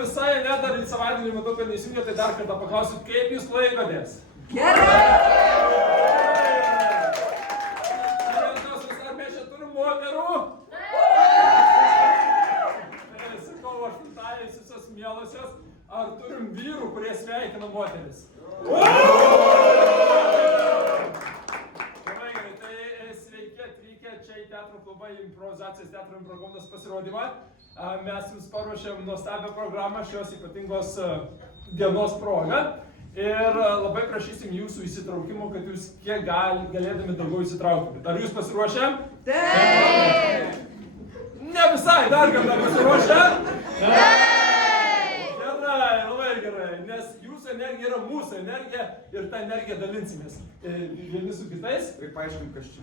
visai dar į savaitgalį matau, kad neįsijungė, tai dar kartą paklausiu, kaip jūs laikotės? Gerai! Ar mes čia turim moterų? Sakau, 8-ąją visos mielosios, ar turim vyrų, kurie sveikina moteris? Sveiki atvykę čia į Teatro klubą, improvizacijos teatro improvizacijos pasirodymą. Mes jums paruošėm nuostabią programą šios ypatingos dienos proga. Ir labai prašysim jūsų įsitraukimo, kad jūs kiek galėdami daugiau įsitrauktumėte. Ar jūs pasiruošę? Taip! Ne visai, dar kartą pasiruošę? Taip! Gerai, labai gerai, nes jūsų energija yra mūsų energija ir tą energiją dalinsimės vieni su kitais. Tai paaiškink, kas čia.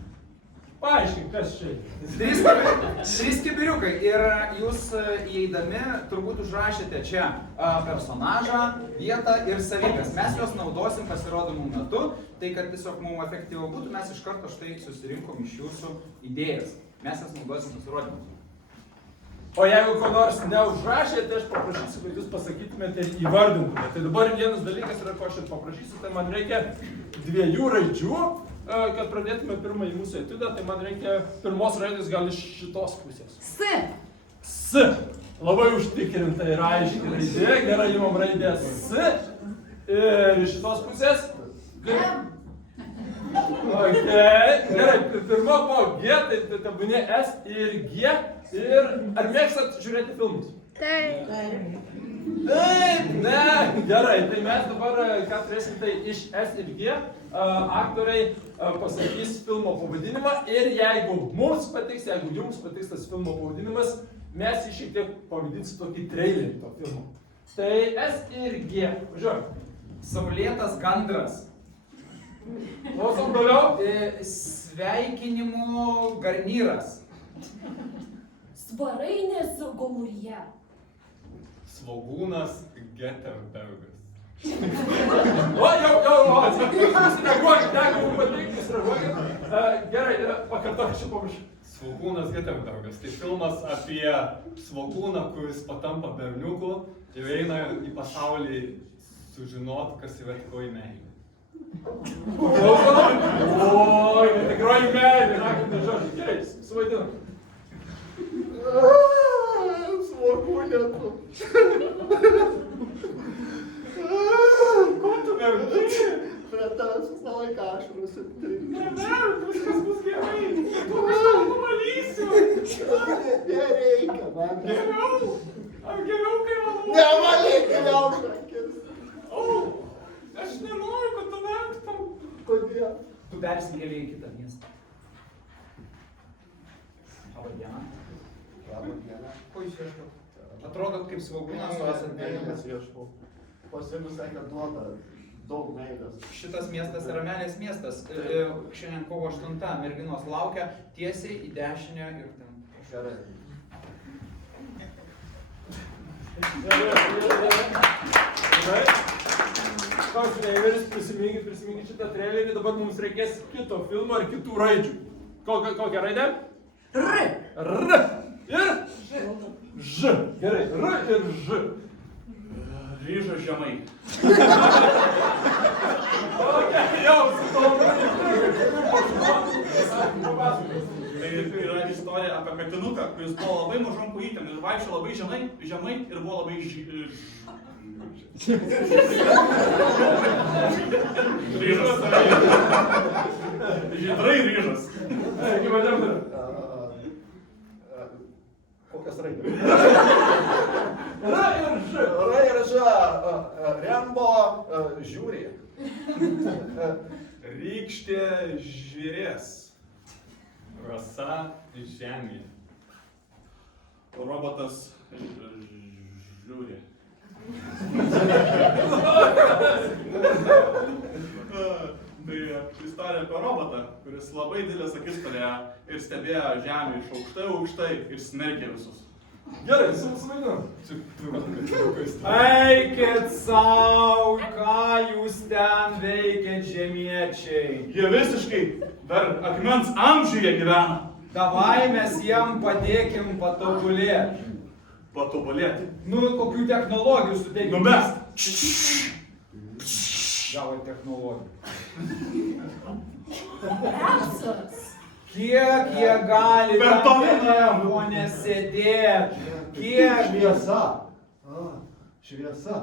Paaiškink, kas čia. Trys kibiriukai ir jūs įeidami turbūt užrašėte čia personažą, vietą ir savybės. Mes juos naudosim pasirodymų metu, tai kad tiesiog mums efektyviau būtų, mes iš karto štai susirinkom iš jūsų idėjas. Mes jas naudosim pasirodymų. O jeigu ko nors neužrašėte, tai aš paprašysiu, kad jūs pasakytumėte ir įvardintumėte. Tai dabar vienas dalykas yra, ko aš ir paprašysiu, tai man reikia 2 raidžių, kad pradėtume pirmąjį mūsų etiudą, tai man reikia pirmos raidės gal iš šitos pusės. S. S. Labai užtikrinta ir aiškiai raidė, gerai imam raidę S. Ir iš šitos pusės. M. Ok, gerai, pirma buvo G, tai tebūnė S ir G. Ir ar mėgstat žiūrėti filmus? Taip. Taip, ne, gerai, tai mes dabar, ką turėsim, tai iš S ir G aktoriai pasakys filmo pavadinimą ir jeigu mums patiks, jeigu jums patiks tas filmo pavadinimas, mes jį šiek tiek pavadinsim tokį trailerį to filmo. Tai S ir G, važiuojam. Saulėtas gandras. Klausom toliau. Sveikinimų garnyras. Svarainės gomurija. Svogūnas Geterbergas. O, jau, atsiprašau, teko pateikti, reaguokit. Gerai, pakartok šį paprašau. Svogūnas Geterbergas. Tai filmas apie svogūną, kuris patampa berniuku ir eina į pasaulį sužinot, kas yra tikroji meilė. Klausom? Oi, tikroji meilė, rakinti žodžiai. Gerai, suvaidinam. Svogūnė tu. Ko tu verdi? Prie tavęs visą laiką ašaros įtrinti. Neverk, viskas bus gerai. Tu aš tau nuvalysiu. Nereikia, man. Geriau. Ar geriau, kai valau? Nevalyk giliau šakis. O, aš nenoriu, kad tu verktum. Kodėl? Tu persikėlė į kitą miestą. Labą dieną. Labą dieną. Ko jūs ieškot? Atrodot kaip svogūnas, o esat Meilės berniukas. ieškau. Pasiėmus sakė, duoda daug meilės. Šitas miestas yra meilės miestas. Šiandien kovo 8 merginos laukia tiesiai į dešinę ir ten. Gerai. Gerai. Toks traileris, prisiminkit šitą trailerį, dabar mums reikės kito filmo ar kitų raidžių. Kokią raidę? R. R ir Ž. Gerai, R ir Ž. Ryžas žemai. Jau, su tom. Tai yra istorija apie katinuką, kuris buvo labai mažom kojytėm ir vaikščio labai žemai ir buvo labai ryžas. Žydrai ryžas. Kaip vadinam? Kokias raidės? R ir Ž. Rairaža, Rembo, žiūri. Rykštė žvėries. Rasa žemė. Robotas žiūri. Tai istorija apie robotą, kuris labai didelės akis turėjo ir stebėjo žemę iš aukštai ir smerkė visus. Gerai, suvaidinam. Eikit sau, ką jūs ten veikiat, žemiečiai. Jie visiškai dar akmens amžiuje gyvena. Davai mes jiem padėkim patobulėti. patobulėti. Nu, kokių technologijų suteikti? Numest. Gavo technologijų. Apsas. Kiek jie gali Per tam toli telefone sėdėti? Kiek? Šviesa. A, šviesa.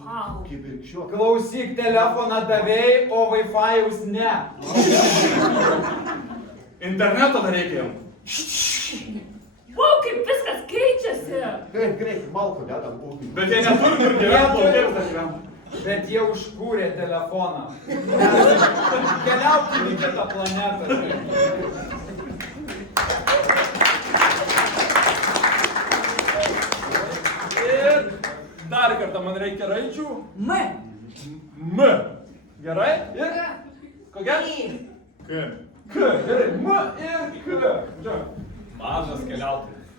Vau. Kibirkščiuok. Klausyk, telefoną davėjai, o Wi-Fi'aus ne. Interneto dar reikia jam. Vau, kaip viskas keičiasi. Kaip greit, malko dedam ūkį. Bet jie neturi kur gyventi, plaukėms dar gyventi. Bet jie užkūrė telefoną. Keliaukim į kitą planetą. Ir dar kartą man reikia raidžių. M. M. Gerai? Ir kokia? I. K. K. Gerai. M ir K. Žiūrėk. Mažas keliautojas.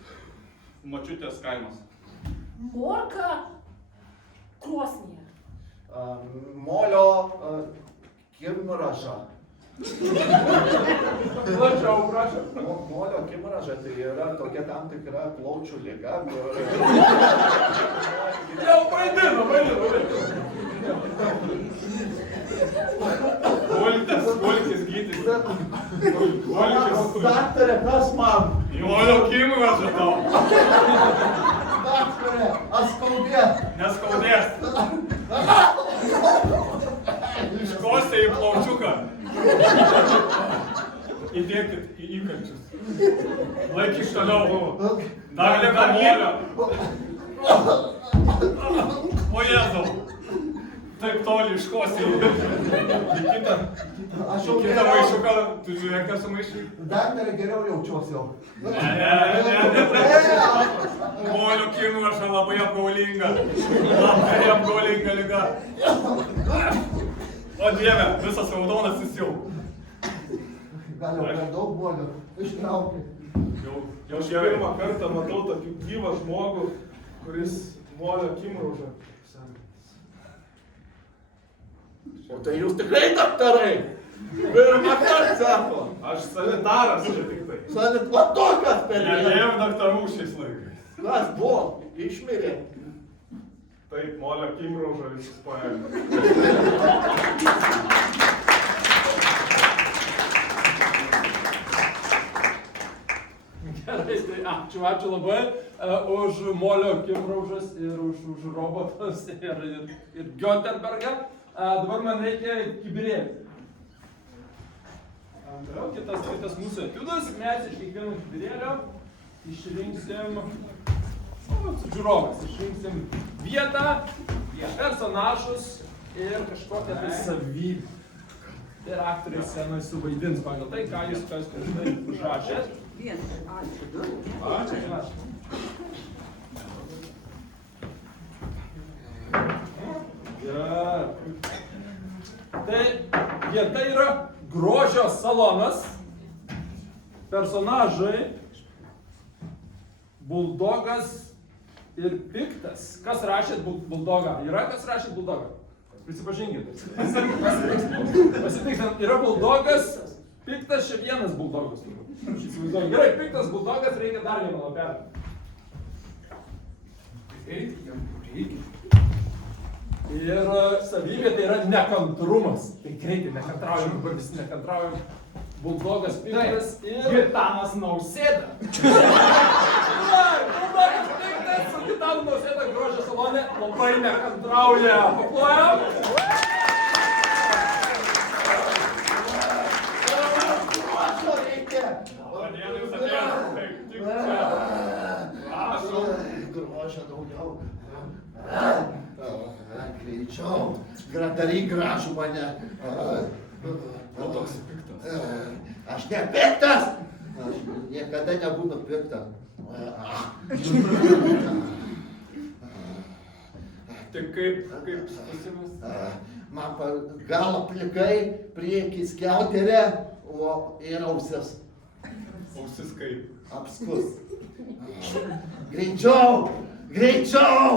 Močiutės kaimas. Morka. Krosnyje. Molio kimraža. Plačiau, prašau. Molio kimraža tai yra tokia tam tikra plaučių liga. Jau vaidino. Golkis gydys. Daktarė, kas man? Molio kimraža tau. Daktarė, atskaudė. Neskaudės. Iškosė į plaučiuką. Įdėkit į įkalčius. Laikyk toliau. Dar lieka molio. O Jėzau. Taip toli iškosė į kitą. Aš Į jau kitą geriau. maišiuką. Tu žiūrėk, kas sumaišai. Daktarė, geriau jaučiuosi jau. Ne. Molio kimraža labai apgaulinga. Labai apgaulinga liga. O Dieve, visas raudonas jis jau. Gal jau per daug molio. Ištraukė. Jau Aš pirmą kartą matau tokį gyvą žmogų, kuris molio kimraužą. O tai jūs tikrai daktarai? Pirmą kartą sako. Aš sanitaras čia tik tai. Sanituotokas per Nelėjau daktarų šiais laikais. Kas buvo? Išmirė. Taip, molio kimraužą visus paėmė. Gerai, tai ačiū labai už molio kimraužas ir už robotus ir Göteborgą. Dabar man reikia kibirėlį. Kitas mūsų etiudas, mes iš kiekvieno kibirėlio išrinksim, žiūrovas, išrinksim vietą, personažus ir kažkokią tai savybę. Ir aktoriai scenoj suvaidins pagal tai, ką jūs priešinai užrašėt. Ačiū. Tai yra grožio salonas, personažai, buldogas ir piktas. Kas rašėt buldogą? Yra kas rašėt buldogą? Prisipažinkit. Pasitikstant, yra buldogas, piktas, čia vienas buldogas. Aš įsivaizduoju. Gerai, piktas buldogas, reikia dar vieną lapelį. Ir savybė tai yra nekantrumas. Tai greitai nekantraujam, dabar visi nekantraujam. Buldogas piktas ir... Gitanas Nausėda. Buldogas piktas su Gitanu Nausėda grožio salone labai nekantrauja. Paplojam. Padėlis atėjo. Taip, tik čia. Prašom. Grožio daugiau. Greičiau. Daryk gražų mane. O toks piktas. Aš ne piktas. Aš niekada nebūnu piktas. Tai kaip pasimis? Man galą plikai, priekis kiauterė, o ir ausis Ausis kaip? apskus. Greičiau! Greičiau!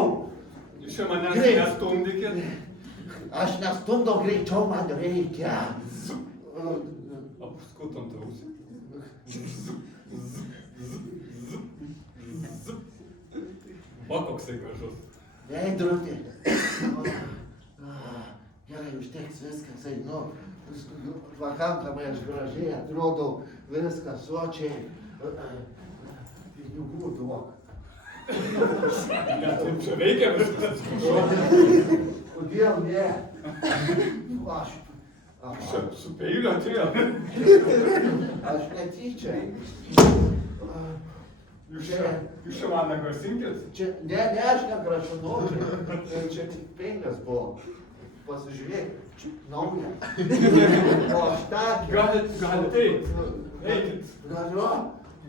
Jūs čia manęs Greit. nestumdykit. Aš nestumdau, greičiau man reikia. Apskutant ausį. O, koksai gražus. Veidrodį. Gerai, užteks viskas, einu. Pakankamai aš gražiai atrodau, viskas sočiai. Pinigų duok. Net taip čia veikia viskas. Kodėl ne? Aš Su peiliu atėjo. netyčia. Jūs čia man negrasinkit? Čia, ne, aš negražinau. Čia tik peilis buvo. Pasižiūrėk, nauja. O aš takį. Galit eit. Eikit. Galiu?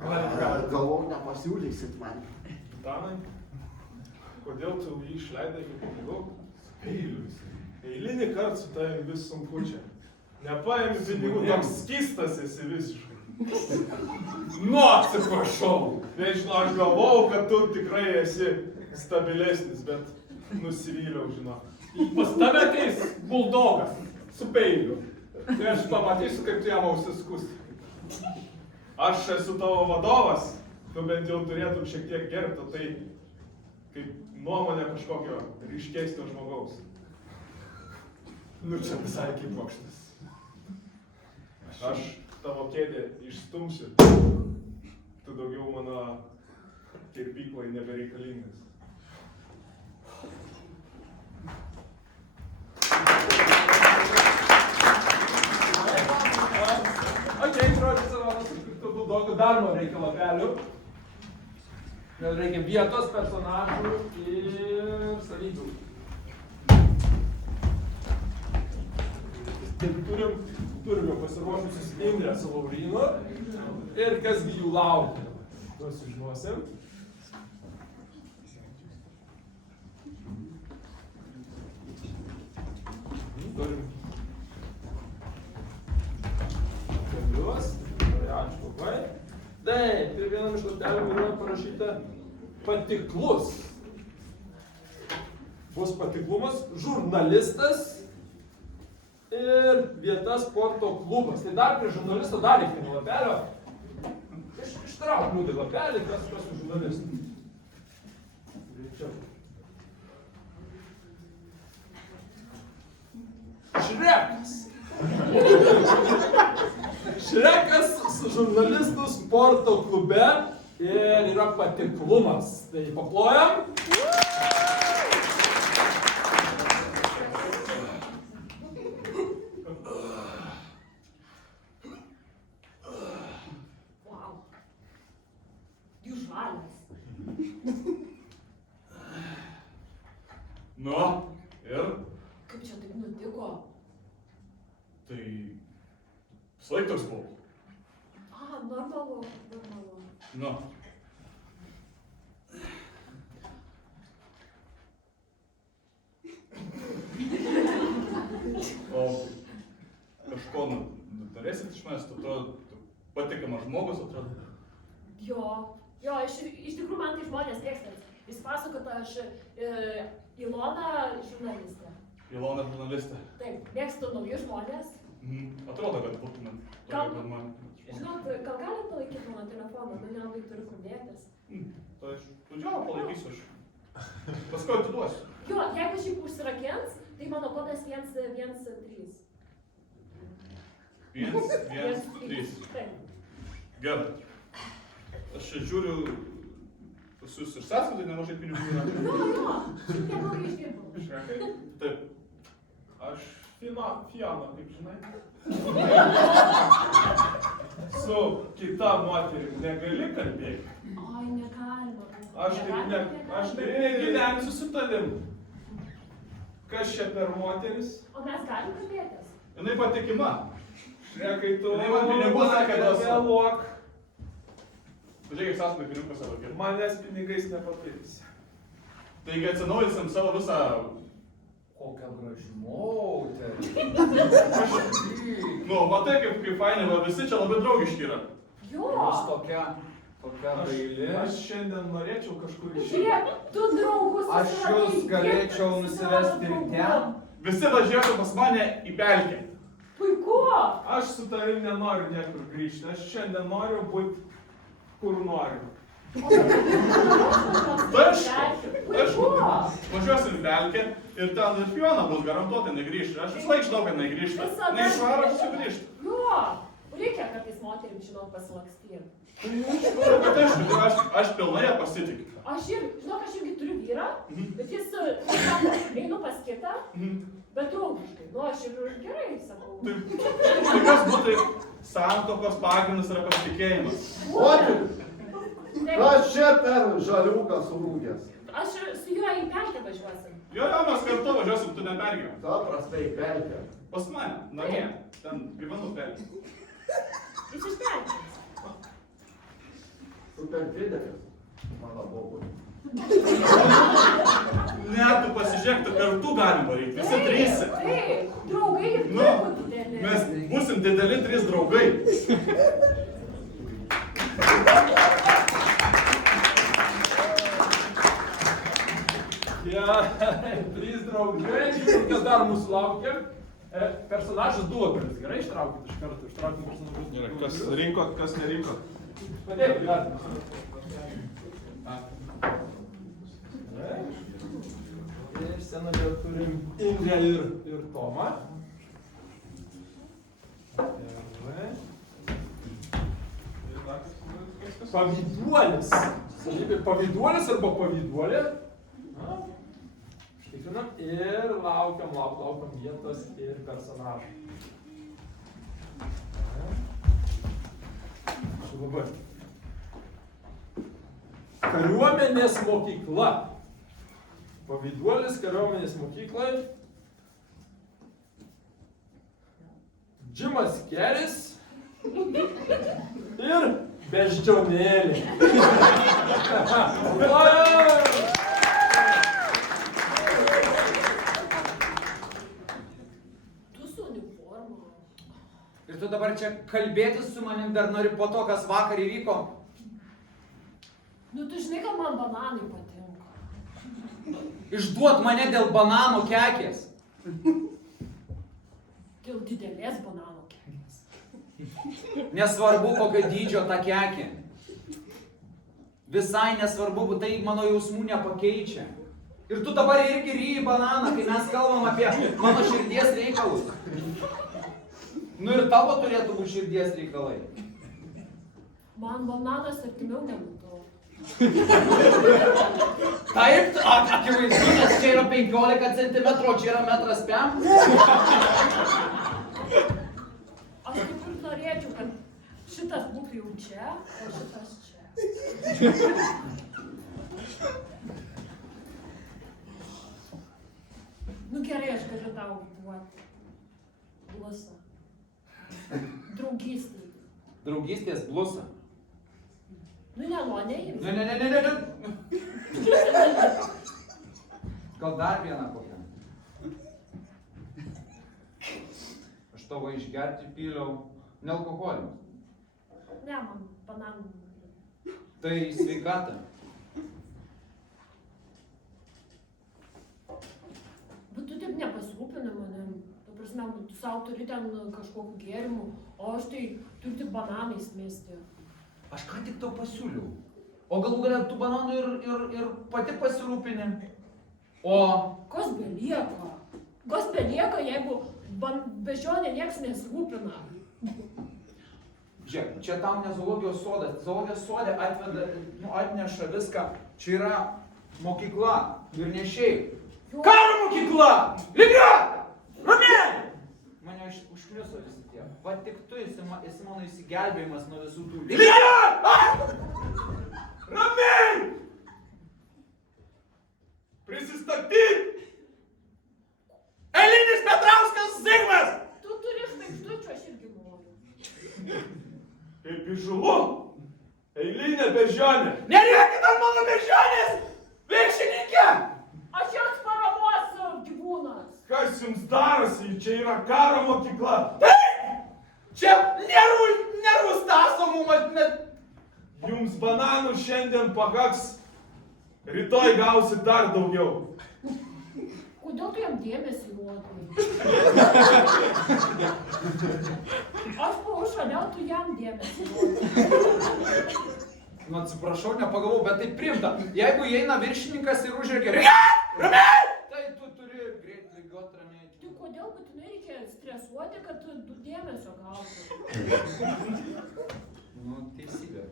Galit. Galvau, nepasiūlysit man. Danai, kodėl tu jį išleidai kaip pinigų? Peilius. Eilinį kartą su tavim vis sunku čia. Nepaėmi pinigų, toks skystas esi visiškai. Nu, atsiprašau. Nežinau, aš galvojau, kad tu tikrai esi stabilesnis, bet nusivyliau, žinau. Pas tave ateis buldogas su peiliu. Tai aš pamatysiu, kaip tu jam ausis skusti. Aš esu tavo vadovas, tu bent jau turėtum šiek tiek gerbti, tai kaip nuomonė kažkokio ryškesnio žmogaus. Nu, čia visai kaip pokštas. Aš tavo kėdę išstumsiu, tu daugiau mano kirpyklai nebereikalingas. Okei, grožis savonas, tu buldogų dar man reikia lapelių. Vėl reikia vietos, personažų ir savybių. Tai turime pasiruošusius Indrę su Laurynu ir kasgi jų laukia. To sužinosim. Turim kelius, ačiū labai. Taip, ir vienam iš lapelių yra parašyta patiklus. Bus patiklumas, žurnalistas ir vieta sporto klubas. Tai dar prie žurnalisto dar reikia nuo lapelio. Ištrauk mūdį lapelį, kas su žurnalistu. Greičiau. Šrekas. Šrekas su žurnalistu sporto klube ir yra patiklumas. Tai paplojam. Wow. Jūs žalias. Nu, ir? Kaip čia taip nutiko? Tai visąlaik toks buvo. Normalu. Nu. O kažko norėsit iš manęs, tu atrodo, patikimas žmogus atrodo. Jo, iš tikrųjų man tai žmonės mėgstas. Jis pasakota, aš Ilona žurnalistė. Ilona žurnalistė. Taip, mėgstu naujus žmonės. Atrodo, kad būtumėt. Gal- kad man... Žinot, gal galit palaikyti mano telefoną, man nelabai turiu kur dėtis. Tai aš tudžiau, palaikysiu aš. Paskui atiduosiu. Jo, jeigu šiaip užsirakins, tai mano kodas 113. 1-1-3. Taip. Gerai. Aš čia žiūriu, pas jūs ir sąskaitai nemažai pinigų yra. Jo, šiaip neblogai išdirbau. Šrekai, Taip. aš Fiona, kaip žinai. Su kita moterim negali kalbėti. Oi, negalima. Aš taip negyvensiu su tavim. Kas čia per moteris? O mes galim kalbėtis? Jinai patikima. Šrekai, tu Jinai man pinigų sakė, duos. vėluok. Pažiūrėk, sąskaitai pinigų pasavokė. Manęs pinigais nepapirksi. Taigi atsinaujinsim savo visą... Kokia graži moteris. Nu, matai, kaip fainai, va, visi čia labai draugiški yra. Jo. Jūs tokia daili. Aš šiandien norėčiau kažkur išeiti. Žiūrėk, tu draugus Aš jus galėčiau nusivesti ir ten. Visi važiuotų pas mane į pelkę. Puiku. Aš su tavim nenoriu niekur grįžti. Aš šiandien noriu būti kur noriu. Aš važiuosiu į Belkę ir ten ir Fiona bus garantuotai negrįžti. Aš vis laik žinau, kad negrįžti. Neišvaro, sugrįžti. Jo, reikia kartais moterim, žinau, pasilakstyti. Bet aš pilnai ją pasitikiu. Aš irgi turiu vyrą, bet jis, sako, einu pas kitą, bet draugiškai. Nu, aš ir gerai sakau. Tai kas būtų santuokos pagrindas yra pasitikėjimas? Moteris, kas čia per žaliukas surūgęs? Aš su juo į pelkę važiuosim. Jo, mes kartu važiuosim, tu nepergyveni. Ta prasme į pelkę. Pas mane, namie, ten gyvenu pelkę. Jis iš pelkės. Tu per didelis. Mano bobui. Ne, tu pasižiūrėk, tu kartu galim varyti, visi trys. Taip, draugai ir Nu, turbūt dideli. mes būsim dideli 3 draugai. Ja, 3 draugai, žiūrėk, kas dar mūsų laukia. Personažas duobelis, gerai ištraukit iš karto, ištraukim personažus. Gerai, kas rinkot, kas nerinkot. Padėk, įvertinus. Ir scenoje turim Ingą ir Tomą. Gerai. Pavyduolis. Savybė pavyduolis arba pavyduolė. Užtikrinam ir laukiam vietos ir personažų. Labai. Kariuomenės mokykla. Pavyduolis kariuomenės mokyklai. Džimas Keris ir beždžionėlė. Tu su uniforma. Ir tu dabar čia kalbėtis su manim dar nori po to, kas vakar įvyko? Nu, tu žinai, kad man bananai patinka. Išduot mane dėl banano kekės. Dėl didelės banano kekės. Nesvarbu, kokio dydžio ta kekė. Visai nesvarbu, tai mano jausmų nepakeičia. Ir tu dabar irgi ryji bananą, kai mes kalbam apie mano širdies reikalus. Nu ir tavo turėtų būti širdies reikalai. Man bananas artimiau negu to. Taip, akivaizdu, nes čia yra 15 cm, o čia yra 1,5 m. Aš kaip ir norėčiau, kad šitas būtų jau čia, o šitas čia. Nu gerai, aš galiu tau duoti blusą. Draugystė. Draugystės blusą. Nu nenonėjai. Ne. Gal dar vieną kokią? Aš tavo išgerti pyliau nealkoholinius. Ne, man bananų. Tai sveikata. Bet tu taip nepasirūpini manim. Ta prasme, tu savo turi ten kažkokių gėrimų, o aš tai turiu tik bananais mesti. Aš ką tik tau pasiūliau. O galų galia tų bananų ir pati pasirūpini. O... Kas belieka? Kas belieka, jeigu bežionė nieks nesirūpina? Žiūrėk, čia tau ne zoologijos sodas. Zoologijos sode atneša viską. Čia yra mokykla ir ne šiaip. Karo mokykla! Lyga! Ramiai! Mane užkliuso visi tie. Va tik tu esi mano įsigelbėjimas nuo visų tų. Lyga! Ramiai! Prisistatyk! Eilinis Petrauskas Zigmas! Tu turi žvaigždučių, aš irgi noriu. Kaip įžulu, eilinė bežionė. Nerėkit ant mano bežionės! Viršininkė! Aš jos paramos gyvūnas. Kas jums darosi? Čia yra karo mokykla. Taip! Čia nervų staso mums net... Jums bananų šiandien pakaks. Rytoj gausi dar daugiau. Kodėl tu jam dėmesį rodai? Aš buvau šalia, tu jam dėmesį rodai. Nu atsiprašau, nepagavau, bet tai primta. Jeigu įeina viršininkas ir užrėkia, ramiai, tai tu turi greit lygiuot ramiai. Tai kodėl būtinai reikia stresuoti, kad tu dėmesio gautum? Nu, teisybė.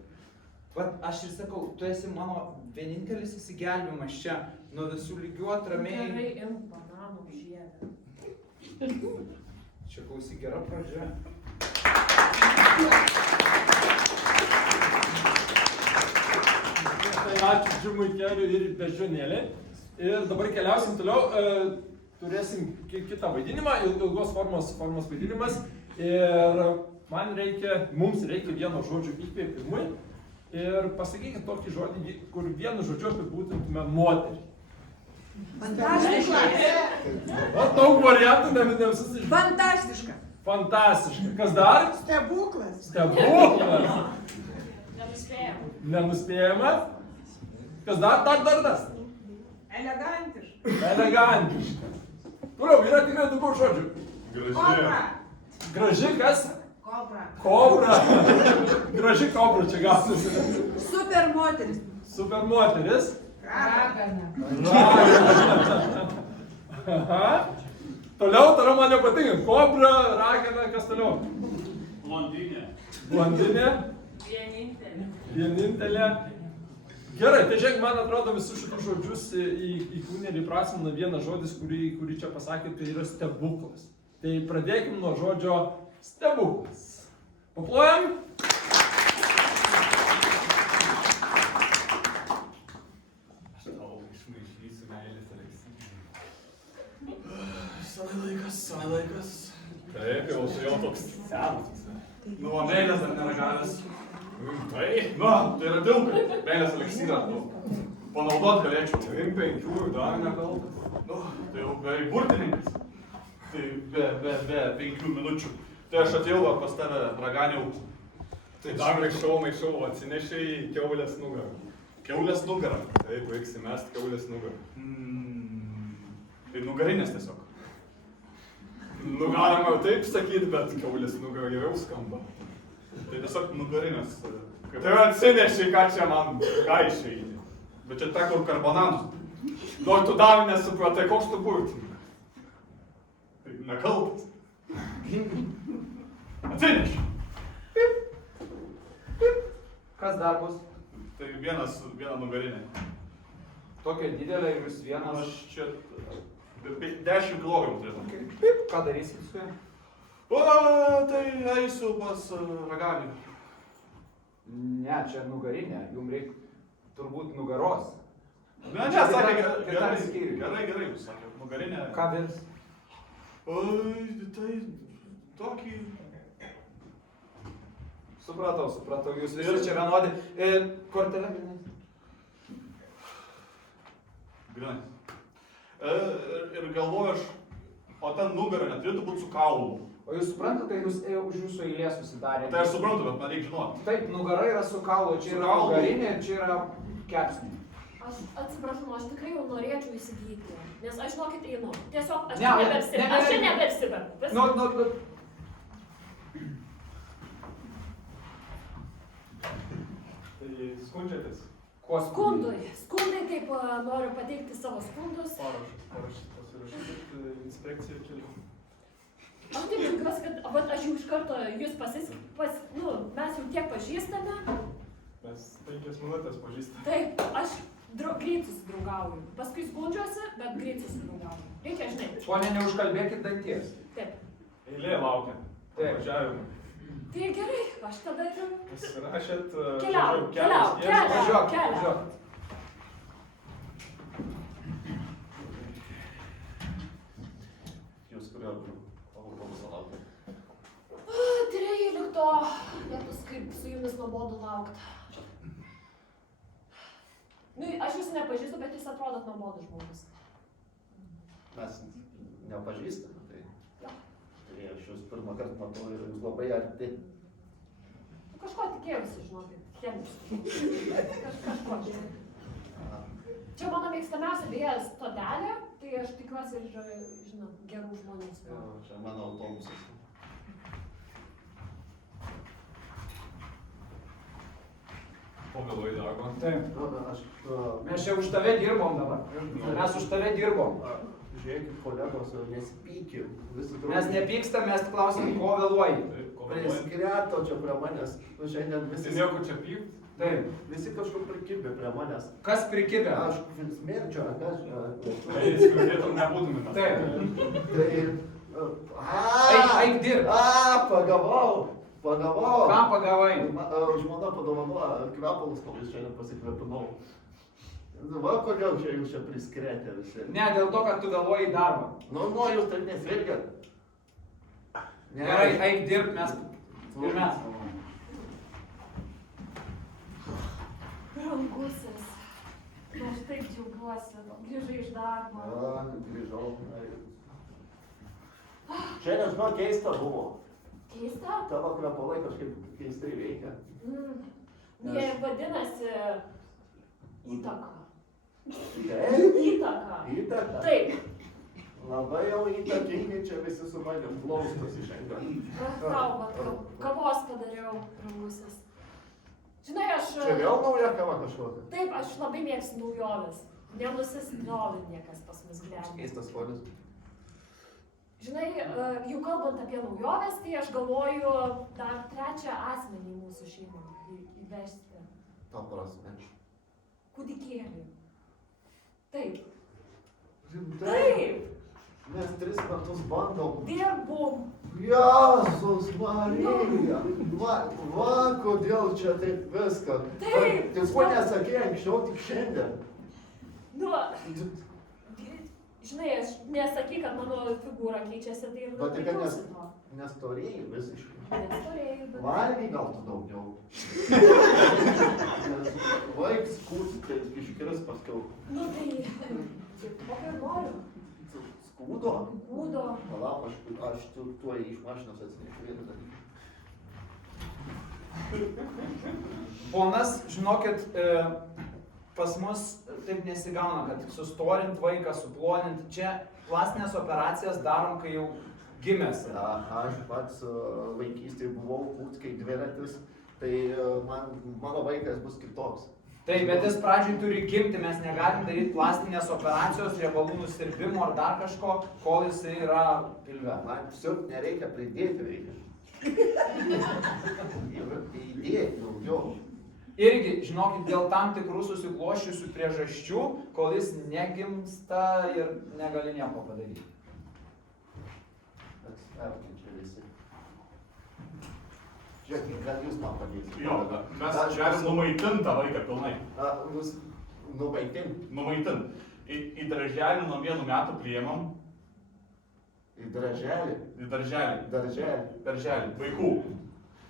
Vat aš ir sakau, tu esi mano vienintelis įsigelbimas čia. Nuo visų lygiuot ramiai. Gerai, imk bananų žievę. Čia klausyk, gera pradžia. Tai ačiū Džimui Keriui ir bežionėlį. Ir dabar keliausim toliau. Turėsim kitą vaidinimą, ilgos formos vaidinimas. Ir mums reikia vieno žodžio įkvėpimui. Ir pasakykit tokį žodį, kur vienu žodžiu apibūdintume moterį. Fantastiška. O daug variantų, ne visus iš. Fantastiška. Fantastiška. Kas dar? Stebuklas. Stebuklas. Nenuspėjama. Nenuspėjama. Kas dar? Dar. Elegantiška. Elegantiška. Toliau, yra tikrai daugiau žodžių. Kobra. Graži kas? Kobra. Kobra. Graži kobra čia gaunasi. Super moteris. Super moteris. Ragana. Ragana. Aha. Toliau man nepatinka. Kobra, ragana, kas toliau? Blondinė. Vienintelė. Gerai, tai žiūrėk, man atrodo visus šitus žodžius įkūnė ir įprasmina vienas žodis, kurį čia pasakė, tai yra stebuklas. Tai pradėkim nuo žodžio stebuklas. Paplojam. Aš tau išmaišysiu meilės Aleksijai. Senai laikas. Taip, jau toks senas. Nu, o meilės dar nėra gavęs. Tai yra dilkai. Meilės eliksyrą. Panaudot galėčiau. 5 ir dar nekaltas. Tai jau beveik burtininkas. Tai be 5 minučių. Tai aš atėjau pas tave, raganiau. Tai dar maišau, atsinešai kiaulės nugarą. Kiaulės nugarą. Taip, baigsi mest kiaulės nugarą. Tai nugarinės tiesiog. Nu, galima jau taip sakyti, bet kiaulės nugara geriau skamba. Tai tiesiog nugarinės. Tai atsinešai, ką čia man gaišiai. Bet čia ta, kur karbonantus. Nu, tu dar nesupratai, koks tu burtininkas. Tai nekaltas. Atsineš. Kas dar bus? Tai viena nugarinė. Tokia didelė ir jūs vienas. Aš čia 10 kg turėtum. Ką darysit su juo? O, tai eisiu pas raganių. Ne, čia nugarinė. Jums reikia turbūt nugaros. Ne, Čia sakė, kitam skyriui. gerai, jūs sakė, nugarinė. Ką virs? Oi, tai tokį. Supratau, jūs visi čia vienodi. Kortelė? Grinai. Ir galvoju aš, o ten nugara neturėtų būti su kaulu. O jūs suprantate, jūs už jūsų eilės susidarė. Tai aš suprantu, bet man reikia žinoti. Taip, nugara yra su kaulu, čia Su yra kaulu. nugarinė ir čia yra kepsnė. Aš atsiprašau, aš tikrai jau norėčiau įsigyti, nes aš žinokit einu. Tiesiog aš Ne, čia ne, aš čia nebeapsiperku. Nu. Tai skundžiatės? Kuo Skundai taip noriu pateikti savo skundus. Pasirašykit inspekciją kelių. Aš taip tikiuosi, kad aš jau iš karto jūs mes jau tiek pažįstame. Mes 5 minutės pažįstame. Taip, aš greit susidraugauju. Paskui skundžiuosi, bet greit susidraugauju. Reikia, žinai. Pone, neužkalbėkit danties. Taip. Eilė laukia. Taip. Važiavimą. Tai gerai, aš tada ir... Pasirašėt. Keliauk. Važiuok. Jūs kurio autobusą laukia. 13. Jėtus kaip su jumis nuobodu laukti. Nu, aš jūsų nepažįstu, bet jūs atrodot nuobodus žmogus. Mes nepažįstame, tai. Jo. Tai aš jūs pirmą kartą matau ir jūs labai arti. Kažko tikėjausi, žinokit, chemiškai. Kažko. Čia mano mėgstamiausia beje stotelė, tai aš tikiuosi ir, žinot, gerų žmonių. Čia mano autobusas. po vėlų į darbą. Taip. Aš, Mes čia už tave dirbom dabar. Mes už tave dirbom. žiūrėkit, kolegos, nesipykim. Visi Mes nepykstam, mes klausim, ko vėluoji. Taip, ko Prie vėluoji. skreto čia prie manęs. Nu, šiandien Tai visi, nieko čia pykt. Taip. visi kažkur prikibė prie manęs. Kas prikibė? Aš smerčio rankas. Tai skrudėtum nebūtume. Taip. Tai... Eik dirb. Pagavau. Pagavau. Ką pagavai? Žmona padovanojo kvepalus, kol jūs šiandien pasikvepinau. Va, kodėl čia jūs čia priskretė visi? Ne, dėl to, kad tu vėluoji į darbą. Nu, jūs taip nesvergiat. Gerai, eik dirb, mes. Ir mes. Brangusis. Aš taip džiaugiuosi, grįžai iš darbo. Grįžau. Šiandien, žinau, keista buvo. Keista? Tavo kvepalai kažkaip keistai veikia. Jie vadinasi įtaka. Taip? Įtaka. Įtaka. Taip. Labai jau įtakingi čia visi su manim klaustosi šiandien. Tau, vat, kavos padariau, brangusis. Žinai, aš... Čia vėl nauja kava kažkokia. Taip, aš labai mėgstu naujoves. Nenusistovi niekas pas mus gyvenime. Keistas skonis. Žinai, jau kalbant apie naujoves, tai aš galvoju dar trečią asmenį į mūsų šeimą įvežti. Ta prasme. Kūdikėlį. Taip. Rimtai? Taip. Mes 3 metus bandom. Dirbom. Jėzus Marija. Va, kodėl čia taip viskas. Taip. Tai ko nesakė anksčiau, tik šiandien. Nu, žinai, aš nesakyk, kad mano figūra keičiasi, tai ir Bet tai kad laikiausi to. nestorėjai visiškai. Nestorėjai, bet... Valgy gal tu daugiau. Vaiks kūs, tai iškris paskiau. Nu tai, kokio noriu. Skūdo? Kūdo. Palauk, aš tuoj iš mašinos atsinešiu vieną dalyką. Ponas, žinokit, pas mus taip nesigauna, kad sustorint vaiką, suplonint. Čia plastinės operacijas darom, kai jau gimęs. Aš pats vaikystėje buvau kūtskai dviratis, tai mano vaikas bus kitoks. Taip, bet jis pradžioj turi gimti, mes negalim daryti plastinės operacijos, riebalų nusirbimo ar dar kažko, kol jisai yra pilve. Man siurt nereikia, pridėti reikia. Įdėti daugiau. Irgi, žinokit, dėl tam tikrų susikloščiusių priežasčių, kol jis negimsta ir negali nieko padaryti. Atsiverkim čia visi. Žiūrėkit, gal jūs man padėsite. Jo, mes galim numaitint tą vaiką pilnai. Jūs numaitint? Numaitint. Į darželį nuo 1 metų priėmam. Į darželį? Į darželį. Darželį. Darželį. Vaikų.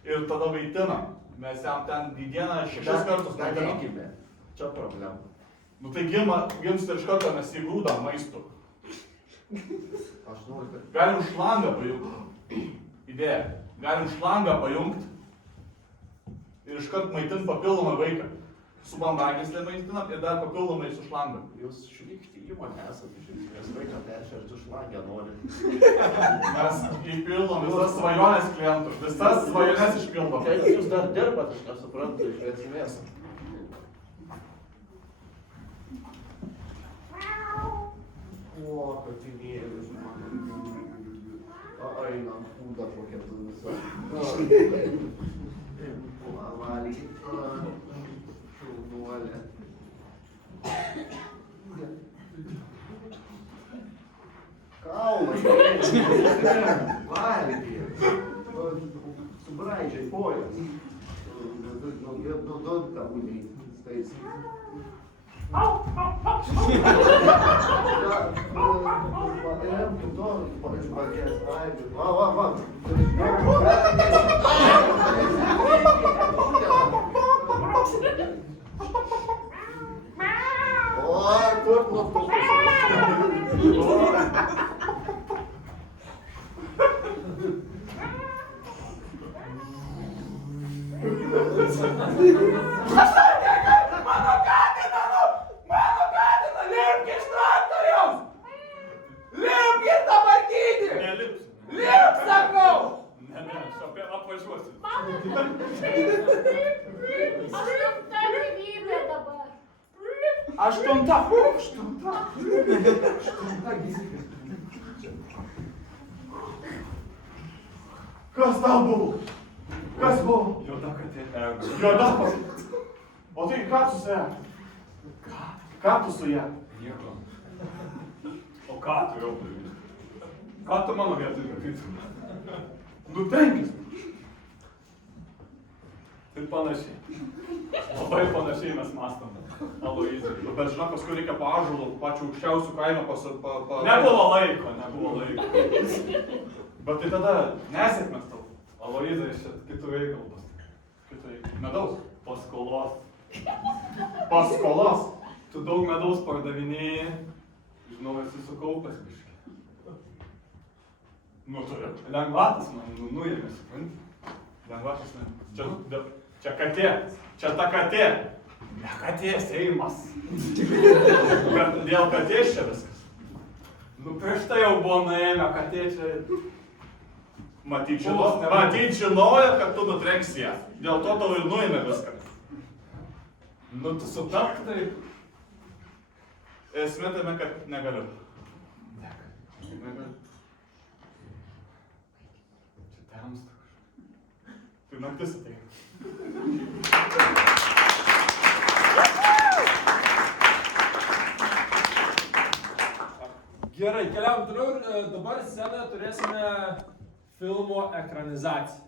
Ir tada maitinam. Mes jam ten į dieną 6 kartus maitinam. Darykime. Čia problema. Nu tai gimsta iš karto mes jį grūdam maistu. Aš noriu, kad... Galim šlangą pajungti. Idėja. Galim šlangą pajungti ir iškart maitint papildomą vaiką. Su bambagyslė maitinam ir dar papildomai su šlanga. Jūs šlykšti įmonė esate, nes vaiką peršerti šlangę nori. Mes įpildom visas svajonės klientų. Visas svajonės išpildom. Kaip jūs dar dirbat, aš nesuprantu iš esmės. O, katinėlis man. Einam, kūda kokia tu visa. Valgyk, šaunuolė. Kaulas, valgyk. Subraižiai kojas. Nuduot tą būdį. Apvažiuosi. Aš taip Kas tau buvo? Kas buvo? Juoda katė pergalė. Juoda pas. O tai ką tu su ja? Ką tu su ja? Nieko. O ką tu jau daryti? Ką tu mano vietoj darytum? Nutrenkis. Tai panašiai. Labai panašiai mes mąstam. Aloizai. Bet žinok, paskui reikia po ąžuolų, pačių aukščiausių kaimo Nebuvo laiko. Bet tai tada nesėkmės tau. Aloizai, šit kitų reikalų pas. Kitai. Medaus. Paskolos. Paskolos. Tu daug medaus pardavinėjai. Žinau, esi sukaupęs biškį. Nu turiu. Lengvatas man nuėmė, supranti? Lengvatas ne. Čia katė. Čia ta katė. Ne katė, Seimas. Bet dėl katės čia viskas. Nu prieš tai jau buvo nuėmę katė čia. Matyt Bulos nebuvo. žinojo, kad tu nutrenksi ją. Dėl to tau ir nuėmė viską. Nu tu sutark tai. Esmė tame, kad negaliu. Negaliu. Čia temsta kažkaip. Tai naktis ateina. Gerai, keliavom toliau ir dabar scenoje turėsime filmo ekranizaciją.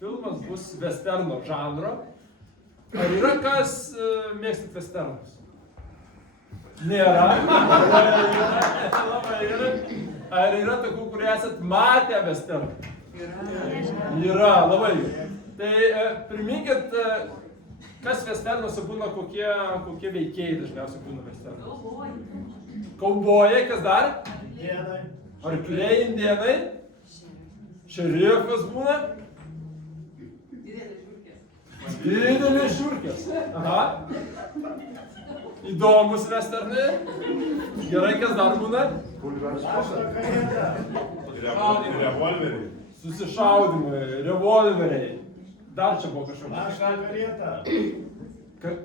Filmas bus westerno žanro. Ar yra kas mėgstat westernus? Nėra. Labai gerai. Ar yra tokių, kurie esat matę westerną? Yra, labai gerai. Tai priminkit, kas westernuose būna, kokie veikėjai dažniausiai būna westernuose. Kaubojai, kas dar? Arkliai, indienai. Šerifas būna. Didelės žiurkės. Aha. Įdomus westernai. Gerai, kas dar būna? Revolveriai. Susišaudimai, revolveriai. Dar čia buvo kažkokia. Pašto karieta.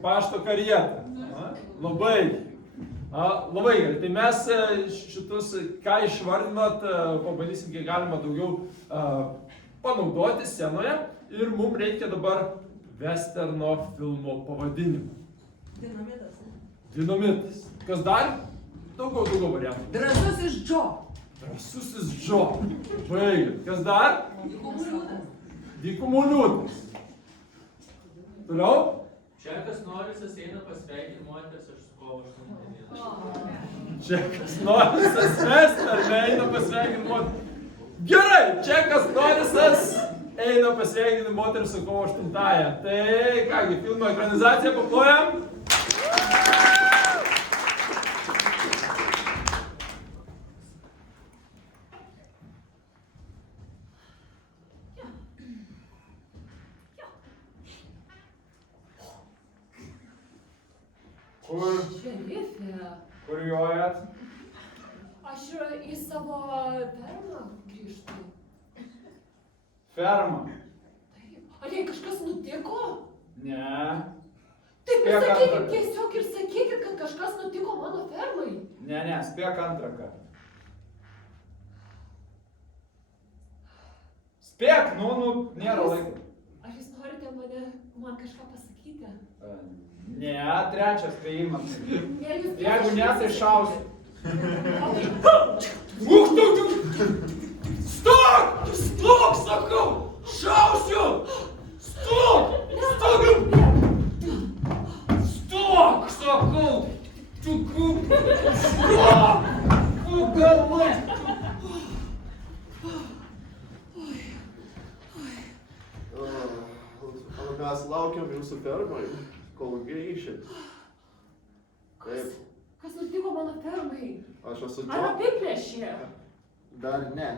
Pašto karieta. Aha. Labai gerai. Tai mes šitus, ką išvardinot, pabandysim kiek galima daugiau panaudoti scenoje. Ir mums reikia dabar westerno filmo pavadinimo. Dinamitas. Dinamitas. Kas dar? Daugiau variantų. Drąsusis Džo. Drąsusis Džo. Baigiam. Kas dar? Dykumų liūtas. Toliau? Čekas Norisas eina pasveikinti moters iš kovo 8 dieną. Čekas Norisas westerne eina pasveikinti moterį. Gerai, Čekas Norisas eina pasveikinti moterį su kovo 8-ąją. Tai kągi, filmo ekranizaciją paplojam. Šerifė. Kur jojat? Aš į savo fermą grįžtu. Ferma. Taip. Ar jai kažkas nutiko? Ne. Taip ir Spėk sakykit, antrą. tiesiog ir sakykit, kad kažkas nutiko mano fermai. Ne, spėk antrą kartą. Spėk, nėra laiko. Ar jūs norite man kažką pasakyti? Ne, trečias spėjimas. Ne, jūs Jeigu ne, tai šausiu. Stok! Stok, sakau! Šausiu! Stok! Stok! Stok, sakau! Stok! Galva! Mes laukiam jūsų fermai, kol grįšit. Taip, Kas nutiko mano fermai? aš esu Ar apiplėšė? Dar ne.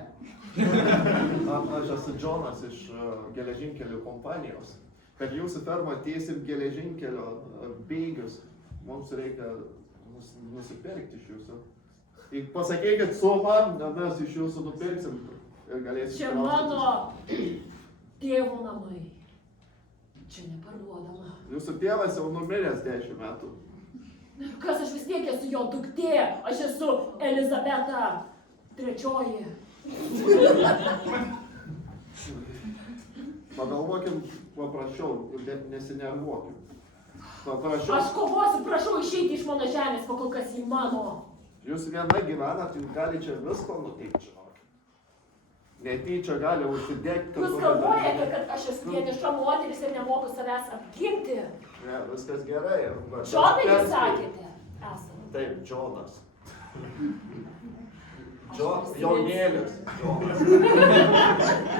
Aš esu Džonas iš geležinkelių kompanijos. Kad jūsų fermą tiesim geležinkelio bėgius, mums reikia nusipirkti iš jūsų. Ir pasakykit sumą, mes iš jūsų nupirksim ir galėsim. Čia mano tėvo namai. Čia neparduodama. Jūsų tėvas jau numiręs 10 metų. Kas aš vis tiek esu jo duktė, aš esu Elizabeta III. Pagalvokim paprasčiau ir nesinervuokim. Paprašiau, Aš kovosiu, prašau išeiti iš mano žemės, pakol kas į mano. jūs viena gyvenat, jūs gali čia visko nuteikti, žinokit. Netyčia gali užsidegti. Jūs galvojate, kad aš esu vieniša moteris ir nemoku savęs apginti. Ne, viskas gerai. Džonai jūs sakėte? Esame. Taip, Džonas. Jaunėlis. Džonas.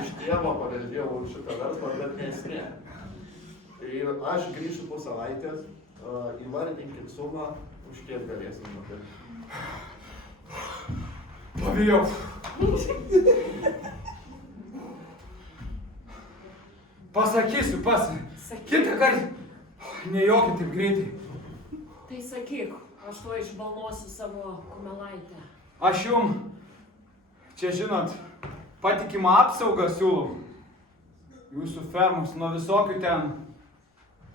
Iš tėvo paveldėjau šitą verslą, bet nesmė. Ir aš grįšiu po savaitės, įvardinkim sumą, už kiek galėsim nupirkti. Pavijau. Pasakysiu, kitą kartą. Nejokit taip greitai. Tai sakyk, aš tuo išbalnosiu savo kumelaitę. Aš jum, čia žinot, patikimą apsaugą siūlau. Jūsų fermos nuo visokių ten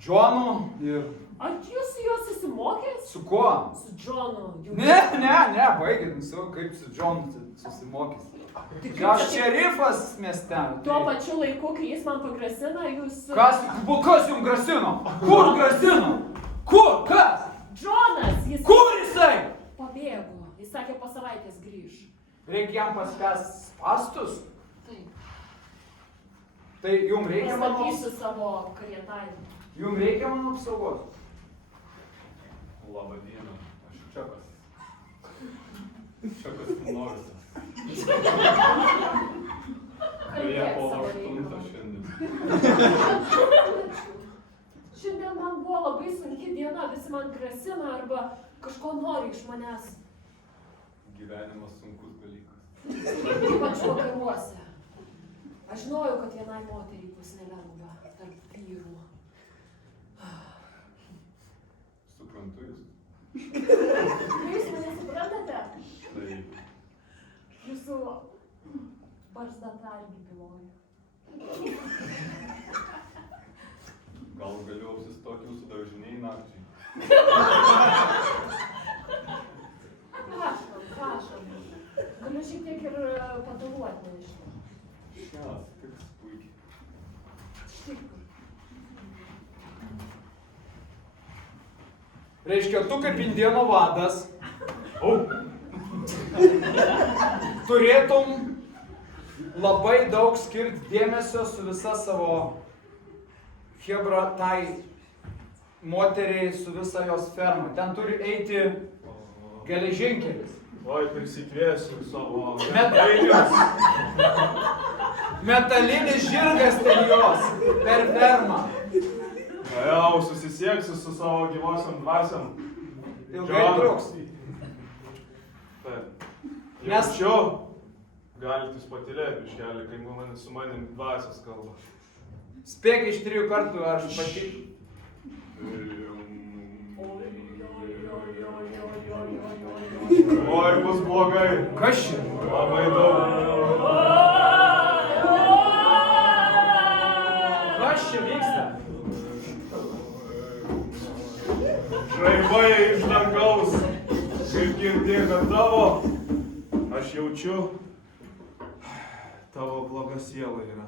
Džonų ir... Ar jūs su juo susimokęs? Su kuo? Su Džonu. Ne, baigit, kaip su Džonu susimokys. Aš šerifas mieste. Tuo pačiu laiku, kai jis man pagrasina, jūs... Kas jums grasino? Kur grasino? Kur? Kas? Džonas, jis... Kur jisai? Pabėgo. Jis sakė, po savaitės grįš. Reikia jam paskęs spastus? Taip. Tai jums reikia mano... Pastatysiu savo karietavimą. Jums reikia mano apsaugos? Labą dieną, aš Čekas. Čekas Kunorisas. Liepo 8 šiandien. Šiandien man buvo labai sunki diena, visi man grasina arba kažko nori iš manęs. Gyvenimas sunkus dalykas. Ypač vakaruose. Aš žinojau, kad vienai moteriai bus nelengva tarp vyrų. Suprantu jūs. Jūs mane suprantate? Taip. Jūsų barzda targi byloja. Gal galiu apsistoti jūsų daržiniai nakčiai. Prašom. Galiu šiek tiek ir pataluoti, nežinau. Šias, tiks puikiai. Štai kur. Reiškia, tu kaip indieno vadas turėtum labai daug skirti dėmesio su visa savo hebra tai moteriai, su visa jos ferma. Ten turi eiti geležinkelis. Oi, prisikviesiu savo... Metalinis žirgas ten jos per fermą. Jau, susisieksiu su savo gyvosiam dvasiam. Ilgai truks. Taip. Nes- Jaučiu, galite jūs patylėti biškelį, kai su manim dvasios kalba. Spėk iš 3 kartų, aš pati... Oi, bus blogai. Kas čia? Labai daug. Kas čia vyksta? Žaibai iš dangaus. Kaip girdėka tavo, aš jaučiu, tavo bloga siela yra.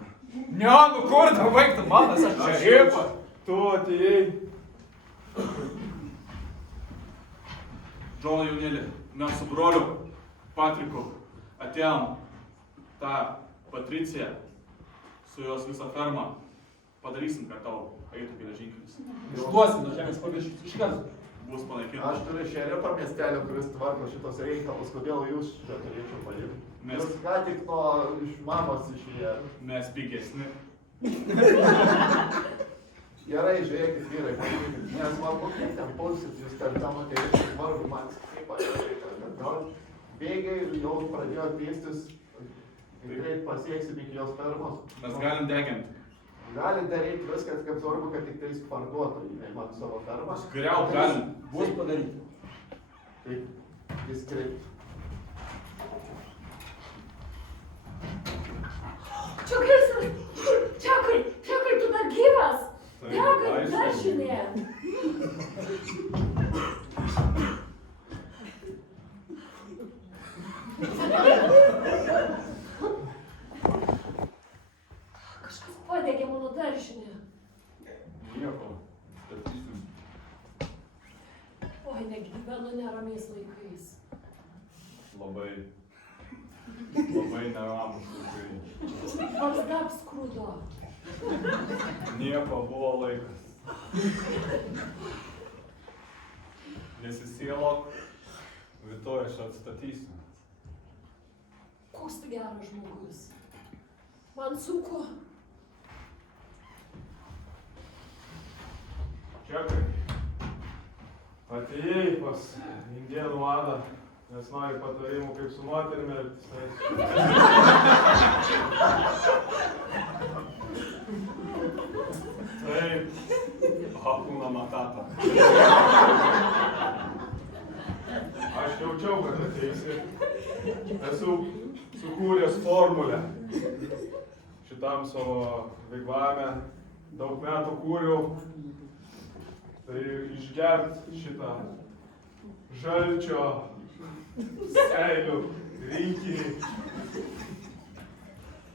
Ne, nu kur tu baigtum manas, aš čia šerifas. Tu atėjai. Džono jaunėlį, mes su broliu Patriku atėjom tą Patriciją su jos visą fermą. Padarysim, kad tau eitų geležinkelis. Išduosim nuo žemės paviršiaus iš karto. Bus panaikinta. Aš turiu šerifą miestelio, kuris tvarko šitos reikalus, kodėl jūs čia turėčiau palikti? Mes- Jūs ką tik nuo iš mamos išėję. Mes pigesni. Gerai, žiūrėkit vyrai, palikit. Nesvarbu, kiek ten pulsit, jūs per tą moterį, svarbu man kaip palikit. Bėgiai jau pradėjo tiestis, greit pasieksim iki jos fermos. Mes galim deginti. Galit daryti viskas, kaip svarbu, kad tik tais parduotų į man savo fermą. Griaut galim. Bus padaryti. Taip, diskret. Čekai, tu dar gyvas? Taip, Čekai, aišku. daržinė. labai neramus laikai. Barzda apskrudo. Nieko buvo laikas. Nesisielok, rytoj aš atstatysiu. Koks tu geras žmogus. Man sunku. Čekai, atėjai pas indėnų vadą, nes nori patarimų, kaip su moterimi elgtis. Taip, Hakuna Matata. Aš jaučiau, kad ateisi. Esu sukūręs formulę šitam savo veiklame. Daug metų kūriau. Tai išgert šitą žalčio seilių rinkinį.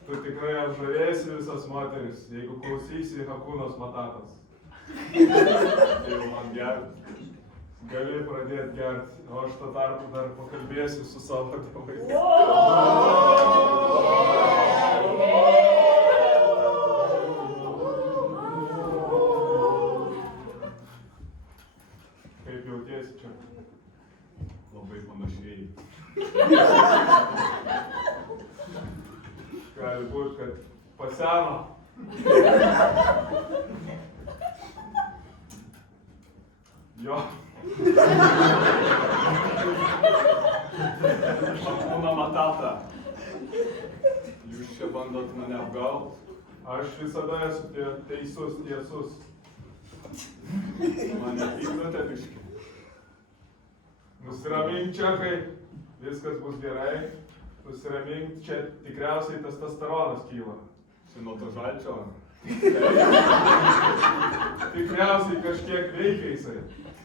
Tu tikrai apžavėsi visas moteris, jeigu klausysi Hakunos Matatas. Tai jau man gert. Gali pradėti gert, o aš tą tarpu dar pakalbėsiu su savo tėvais. Kaip jautiesi čia? Labai panašiai. Gali būt, kad paseno. Jo. Hakuna Matata. Jūs čia bandot mane apgaut? Aš visada esu teisus. Mane pykdote biškį. Nusiramink, čekai, viskas bus gerai. Nusiramink, čia tikriausiai testosteronas kyla. Čia nuo to žalčio? Tikriausiai kažkiek veikia jisai.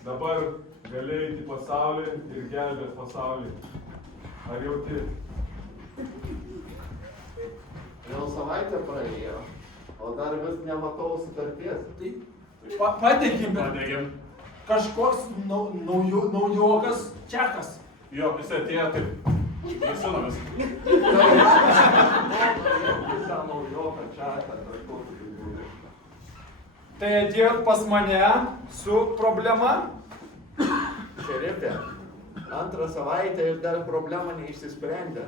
Dabar gali eiti į pasaulį ir gelbėt pasaulį. Ar jauti? Jau savaitė praėjo, o dar vis nematau sutarties. Padėkim. Kažkoks naujokas čekas. Jo, jis atėjo taip. Visino viską. Visą naujoką čatą, kažkokį tai būdai. Tai atėjot pas mane su problema? Šerifė, antrą savaitę ir dar problema neišsisprendė.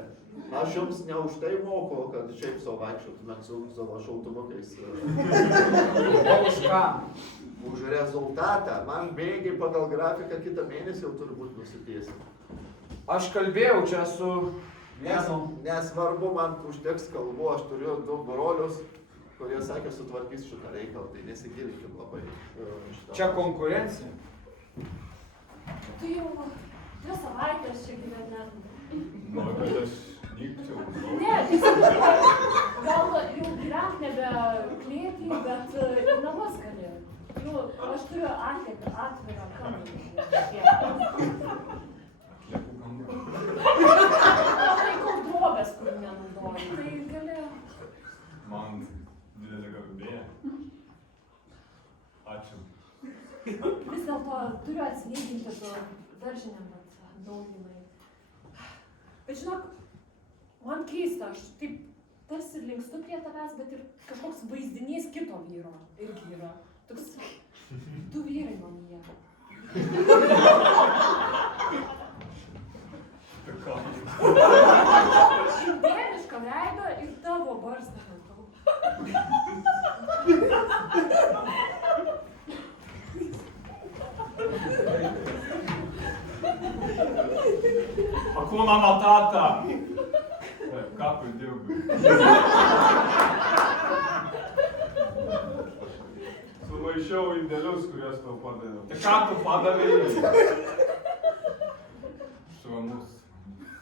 Aš jums ne už tai mokau, kad šiaip savo vaikščiotumėt su savo šautuvukais. O už ką? Už rezultatą. Man bėgiai pagal grafiką kitą mėnesį jau turi būti nusitiesi. Aš kalbėjau čia su vienu. Nesvarbu, man užteks kalbų, aš turiu 2 brolius, kurie sakė sutvarkys šitą reikalą, tai nesigilinkim labai. Čia konkurencija. Tu jau 2 savaitės čia gyveni. Noriu, kad aš nykčiau. Ne, tiesiog gal jau gyvent nebe klėtį, bet į namus gali. Nu, aš turiu atvirą kambarį. Laikau drobės, kur nenaudoju. Tai gali... Man didelė garbė. Ačiū. Vis dėlto turiu atsilyginti su daržiniam naujimai. Bet žinok, man keista, aš taip tarsi linkstu prie tavęs, bet ir kažkoks vaizdinys kito vyro irgi yra. Toks 2 vyrai manyje. Indėnišką veidą ir tavo barzdą matau. Hakuna Matata. Ką tu dirbi? Sumaišiau indėlius, kuriuos tau padaviau. Tai ką tu padavei? Šramus.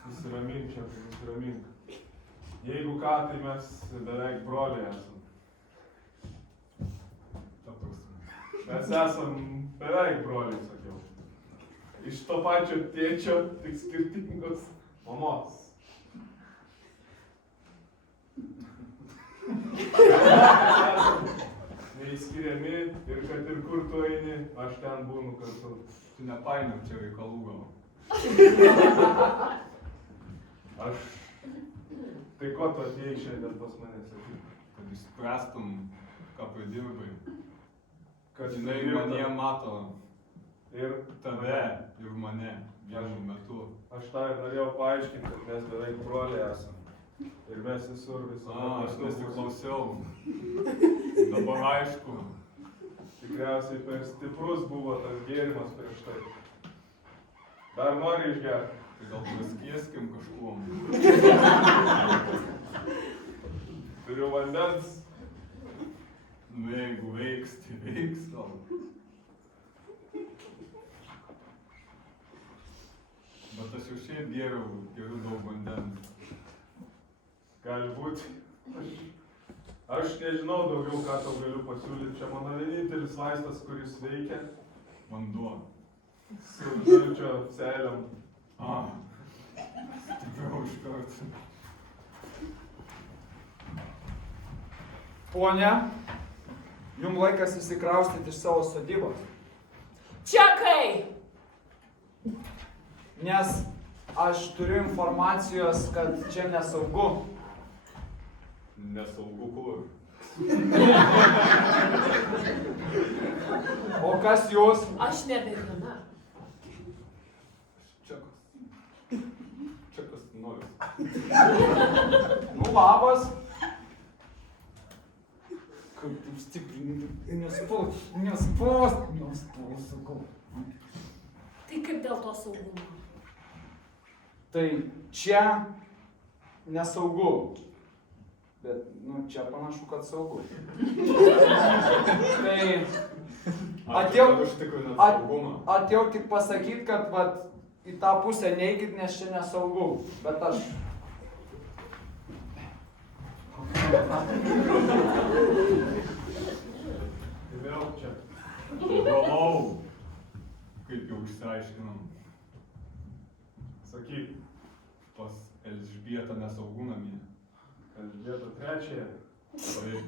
Nusiramink čia, nusiramink. Jeigu ką, tai mes beveik broliai esam. Mes esam beveik broliai, sakiau. Iš to pačio tėčio, tik skirtingos mamos. Neįskiriami ir kad ir kur tu eini, aš ten būnu kartu. Tu nepainiok čia reikalų gal. Aš... Tai ko tu atėjai šiandien pas mane, sakyk? Kad išspręstum, ką pradirbai. Kad Žinai, dirbtum. mane mato Ir tave ir mane vienu metu. aš tą ir norėjau paaiškinti, kad mes beveik broliai esame. Ir mes visur visada. Aš nesiklausiau. Dabar aišku. Tikriausiai per stiprus buvo tas gėrimas prieš tai. Dar nori išgerti? Tai gal praskieskim kažkuom. Turiu vandens. Nu, jeigu veiks, tai veiks gal. Bet aš jau šiaip geriu daug vandens. Gali būti. Aš nežinau daugiau, ką tau galiu pasiūlyti. Čia mano vienintelis vaistas, kuris veikia. Vanduo. Su žalčio seiliam. Stipriau iš karto. Ponia, jums laikas įsikraustyti iš savo sodybos. Čekai! Nes aš turiu informacijos, kad čia nesaugu. Nesaugu kur. O kas jūs? Aš nebe viena. Čekas nori. Nu, labas. Kaip taip stipriai, nespaus, sakau. Tai kaip dėl to saugumo? Tai čia nesaugu. Bet, nu, čia panašu, kad saugu. Tai atėjau, Užtikrinant saugumą. atėjau tik pasakyti, kad vat, į tą pusę neikit, nes čia nesaugu. Bet aš... Ir vėl čia. Brolau. Kaip jau išsiaiškinom. Sakyk, Pas Elžbietą nesaugu namie. Elžbieta trečiąją. Taip.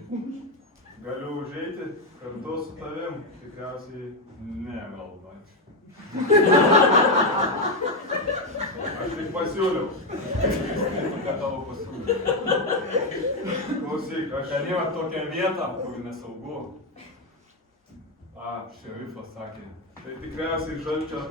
Galiu užeiti kartu su tavim. Tikriausiai Ne, gal ačiū. aš tik pasiūliau. Ką tavo pasiūlė? Klausyk, aš... Ten yra tokia vieta, kur nesaugu. A, Šerifas sakė. tai tikriausiai žalčio...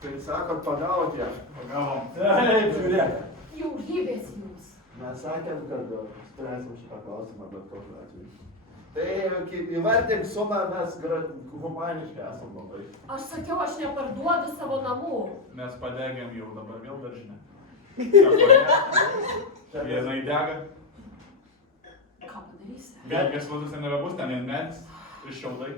Tai sakot, pagavot ją. Pagavom. Taip, žiūrėk. Jau gyvės jūs. Mes sakėm, kad spręsim šitą klausimą bet kokiu atveju. Tai įvardink sumą, mes humaniškai esam labai. Aš sakiau, aš neparduodu savo namų. Mes padegėm jau dabar vėl daržinę. Čia Vienai dega. Ką padarysi? Vėlgi svadus ten nebebus, ten ir medis, ir šiaudai.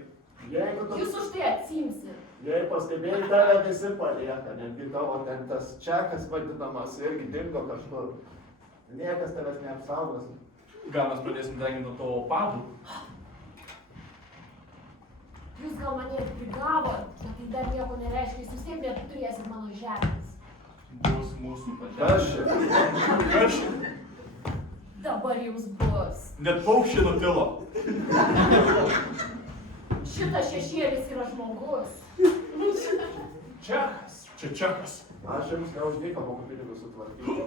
Jeigu tu... Jūs už tai atsimsi. Jei pastebėjai, tave visi palieka, netgi tavo ten tas čekas vadinamas irgi dingo kažkur. Niekas tavęs neapsaugos. Gal mes pradėsim deginti nuo tavo padų? Jūs gal mane ir prigavot, bet tai dar nieko nereiškia, jūs vis tiek neturėsit mano žemės. Bus mūsų Kas pačiai. čia? Kas čia? Dabar jums bus. Net paukščiai nutilo. Šitas šešėlis yra žmogus. Čekas. Čia čekas. Aš jums neuždyką moku pinigus sutvarkyti.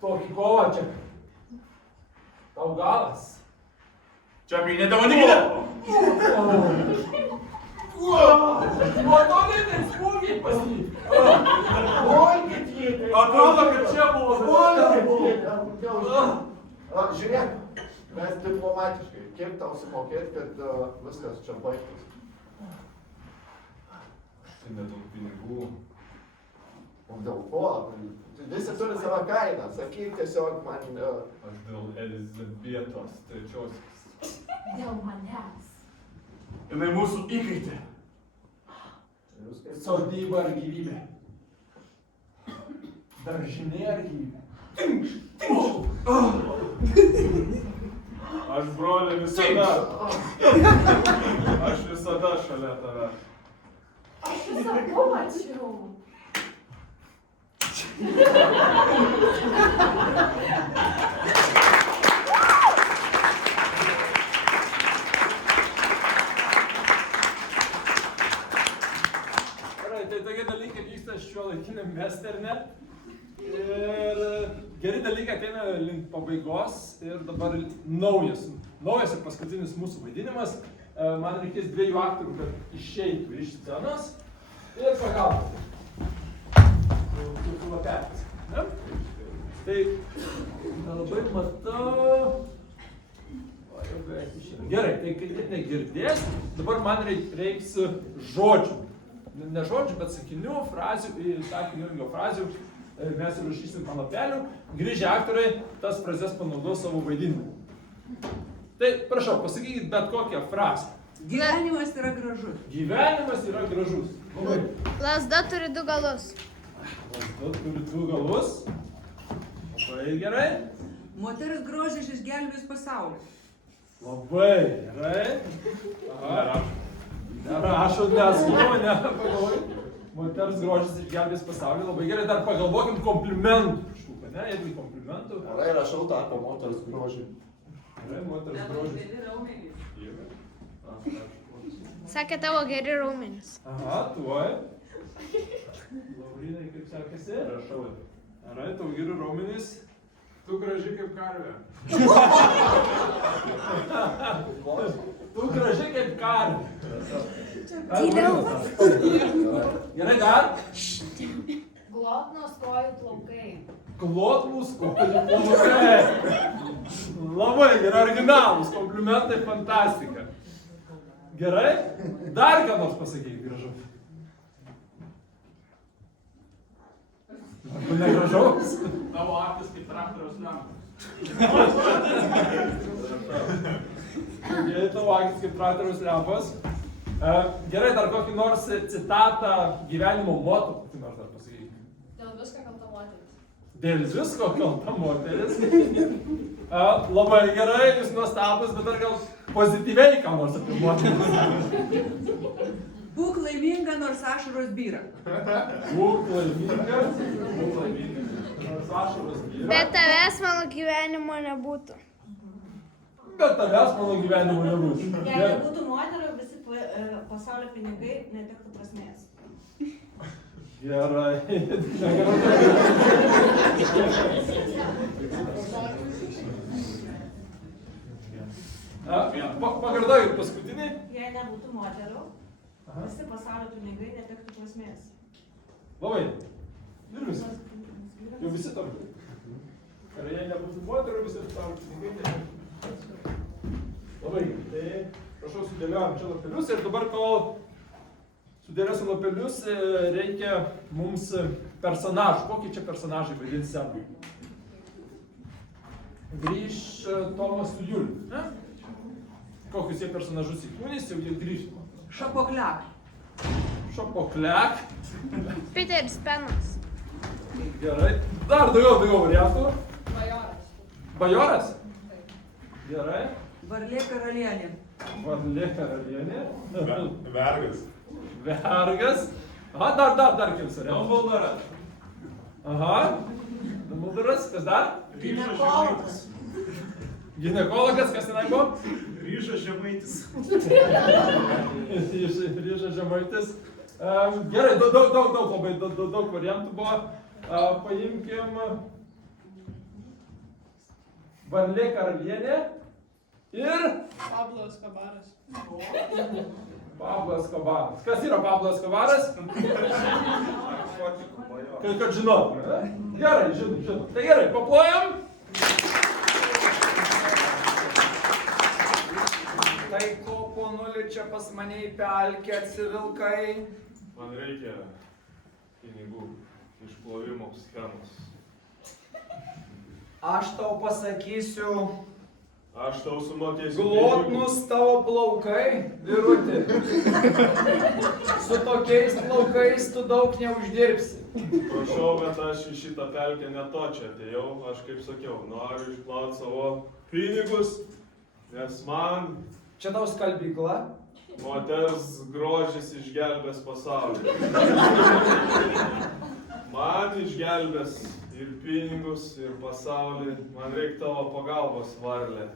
Tokį kovą čia. Tau galas. Čekai, nedavadykite! Nuotoliniai smūgiai pas jį. Olkit jį! Atrodo, kad čia buvo. Olkit jį! Žiūrėk, mes diplomatiškai, kiek tau sumokėti, kad viskas čia baigtas? Tai nedaug pinigų. O dėl ko? Visi turi savo kainą, sakyk tiesiog man... Aš dėl Elizabietos trečiosios. Dėl manęs. Jinai mūsų įkaitė. Jūs kaip... Sodyba ar gyvybė? Daržinė ar gyvybė? Aš broli visada. Aš visada šalia tavęs. Aš jūs abu mačiau. šiuolaikiniam westerne. Ir geri dalykai ateina link pabaigos ir dabar naujas ir paskutinis mūsų vaidinimas. Man reikės 2 aktorių, kad išeitų iš scenos ir pagalbos. Su lapeliais. Ne? Tai nelabai matau. Gerai, tai kai negirdės, dabar man reiks žodžių. Ne žodžių, bet sakinių, frazių, sakinių ilgio frazių. Mes įrašysim ant lapelių. Grįžę aktoriai tas frazes panaudos savo vaidinimui. Tai prašau, pasakykit bet kokią frazę. Gyvenimas yra gražus. Gyvenimas yra gražus. Lazda turi 2 galus. Lazda turi 2 galus. Labai gerai. Moters grožis išgelbės pasaulį. Labai gerai. Aha. Nerašo, neskuoja, pagalvoj. Moters grožis išgelbės pasaulį. Labai gerai. Dar pagalvokim komplimentų. Kažkokį, ne? Jeigu komplimentų. Gerai, rašau tą apie moters grožį. Gerai, moters grožis. Sakė tavo geri raumenys. Aha, tuoj. Laurinai, kaip sekasi? Rašau. Gerai, tau geri raumenys. Tu graži kaip karvė. Tu graži kaip karvė. Tyliau. Gerai, dar. Glotnos kojų plaukai. Glotnus komplimentai. Labai gerai, originalūs komplimentai, fantastika. Gerai? Dar ką nors pasakyk gražu. Arba negražaus? Tavo akis kaip traktoriaus lempa. Gerai, tavo akis kaip traktoriaus lempas. Gerai, dar kokį nors citatą gyvenimo moto, kokį nors dar pasakyk. Dėl visko kalta moteris. Dėl visko kalta moteris. Labai gerai, jūs nuostabus, bet dar gal pozityviai ką nors apie moteris. Būk laiminga, nors ašaros byra. Būk laiminga, nors ašaros byra. Bet tavęs mano gyvenimo nebūtų. Bet tavęs mano gyvenimo nebūtų. Jei nebūtų moterų, visi pasaulio pinigai netektų prasmės. Gerai. Pakartoju paskutinį. Jei nebūtų moterų, visi pasaulio pinigai netektų prasmės. Labai. Ir viskas. Jau visi tarp. Ir jei nebūtų moterų, visi pasaulio pinigai netektų. Labai. Tai prašau sudėliojam čia lapelius ir dabar kol sudėliosim lapelius, reikia mums personažų. Kokį čia personažai vaidins scenų? Grįž Tomas su Juliu. Ne? Kokius jie personažus įkūnys, jau jie grįžtų. Šapokliak. Šapokliak. Peteris Penas. Gerai. Dar daugiau variantų. Bajoras. Bajoras? Gerai. Varlė karalienė. Varlė karalienė. Vergas. Vergas. Aha, dar kelis variantų. Dumbledoras. Aha. Dumbledoras. Kas dar? Ginekologas. Ginekologas, kas tenai buvo? Ryžas Žemaitis. Ryžas Žemaitis. Gerai, labai daug variantų buvo. Paimkim Varlė karalienė ir Pablo Escobaras. Pablo Escobaras. Kas yra Pablo Escobaras? Kad žinotume, ne? Gerai, žinom. Tai gerai, paplojam. Tai ko ponuli čia pas mane į pelkę atsivilkai? Man reikia pinigų išplovimo schemos. Aš tau pasakysiu, Aš tau sumokėsiu. glotnus tavo plaukai, vyruti. Su tokiais plaukais tu daug neuždirbsi. Prašau, bet aš į šitą pelkę ne to čia atėjau. Aš kaip sakiau, noriu išplauti savo pinigus, nes man Čia tau skalbykla. moters grožis išgelbės pasaulį. Man išgelbės ir pinigus, ir pasaulį. Man reikia tavo pagalbos, varlė.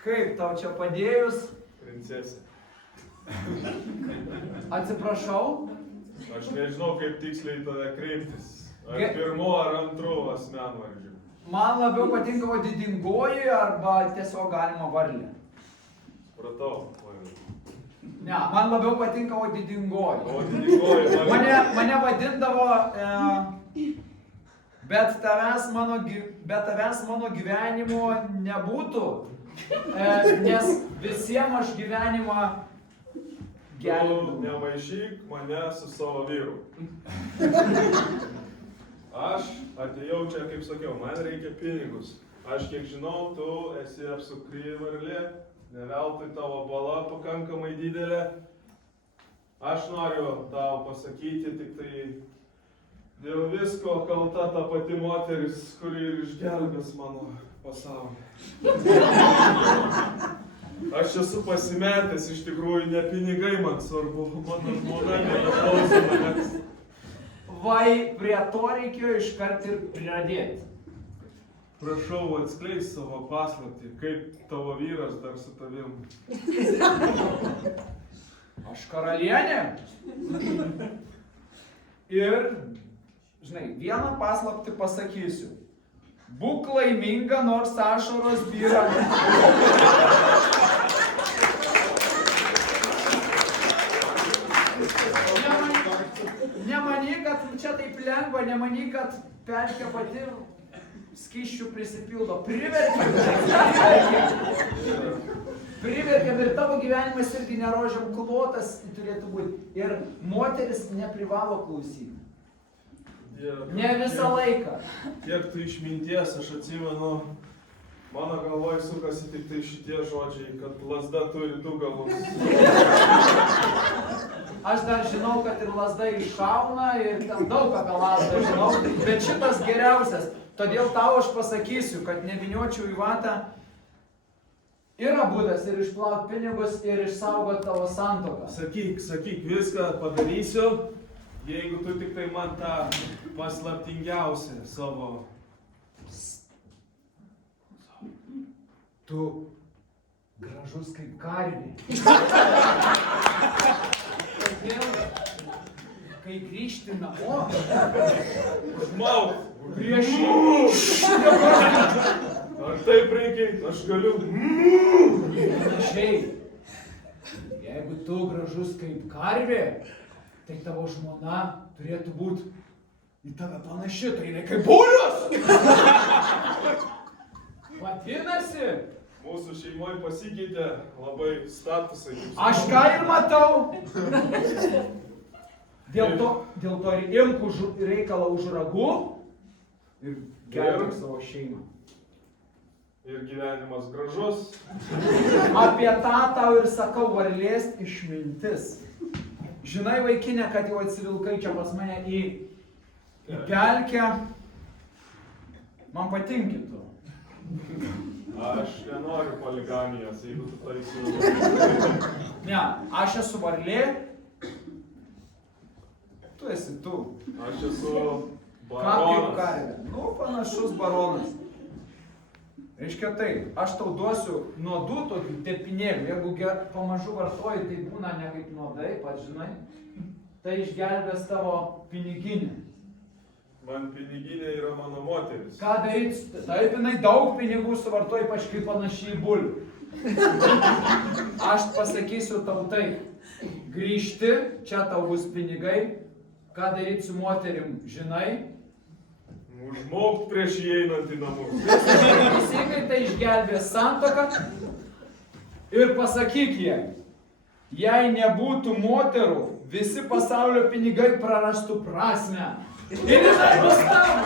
Kaip tau čia padėjus? Princesė. Atsiprašau. Aš nežinau, kaip tiksliai tave kreiptis. Ar Ge- pirmo ar antru asmenvardžiu. Man labiau patinka o didingoji arba tiesiog galima varlė. Supratau. Ne, man labiau patinka o didingoji. O didingoji varlė. Mane vadindavo, bet tavęs mano gyvenimo nebūtų, nes visiems aš gyvenimą Tu gelbėjau. nemaišyk mane su savo vyru. Aš atėjau čia, kaip sakiau, man reikia pinigus. Aš kiek žinau, tu esi apsukri varlė, ne veltui tavo bala pakankamai didelė. Aš noriu tau pasakyti, tik tai dėl visko kalta ta pati moteris, kuri ir išgelbės mano pasaulį. Aš esu pasimetęs, iš tikrųjų, ne pinigai man svarbu, mano žmona nepriklauso manęs. Vai prie to reikėjo iškart ir pradėti. Prašau, atskleisk savo paslaptį, kaip tavo vyras dar su tavim. Aš karalienė. Ir, žinai, vieną paslaptį pasakysiu. Būk laiminga, nors ašaros byra. Nemanyk, kad čia taip lengva, nemanyk, kad pelkė pati skysčių prisipildo. Priverkėm ir tavo gyvenimas irgi nerožiam klotas turėtų būti. Ir moteris neprivalo klausyti. Ne visą laiką. Kiek tu išminties, aš atsimenu, mano galvoj sukasi tik tai šitie žodžiai, kad lazda turi du galus. Aš dar žinau, kad ir lazda iššauna ir ten daug apie lazdą žinau, bet šitas geriausias. Todėl tau aš pasakysiu, kad neviniočiau į vatą. Yra būdas ir išplaut pinigus, ir išsaugot tavo santuoką. Sakyk, viską padarysiu, jeigu tu tik tai man tą paslaptingiausią savo... Tu gražus kaip karvė. Todėl, kai grįžti namo, Užmauk! prieš jį. Ar taip reikia? Aš galiu... Panašiai. Jeigu tu gražus kaip karvė, tai tavo žmona turėtų būti į tave panaši, tai jinai kaip bulius. Vadinasi, Mūsų šeimoje pasikeitė labai statusai. aš ką ir matau. Dėl to ir imk reikalą už ragų ir gelbėk savo šeimą. Ir gyvenimas gražus. Apie tą tau ir sakau varlės išmintis. Žinai, vaikinė, kad jau atsivilkai čia pas mane į pelkę. Man patinkytų. Aš nenoriu poligamijos, jeigu tu tai siūlai. Ne, aš esu varlė. Tu esi tu. Aš esu Ką kaip baronas. karvė? Nu, panašus baronas. Reiškia taip, aš tau duosiu nuodų tokių tepinėlių. Jeigu pamažu vartoji, tai būna ne kaip nuodai, pats žinai. Tai išgelbės tavo piniginę. Man piniginė yra mano moteris. Ką daryti? Taip, jinai daug pinigų suvartoja, ypač kaip panašiai į bulių. Aš pasakysiu tau taip. Grįžti, čia tau bus pinigai. Ką daryti su moterim, žinai? Užmaukt prieš įeinant į namus. Teisingai tai išgelbės santuoką. Ir pasakyk jai, jei nebūtų moterų, visi pasaulio pinigai prarastų prasmę. Ir jinai bus tavo.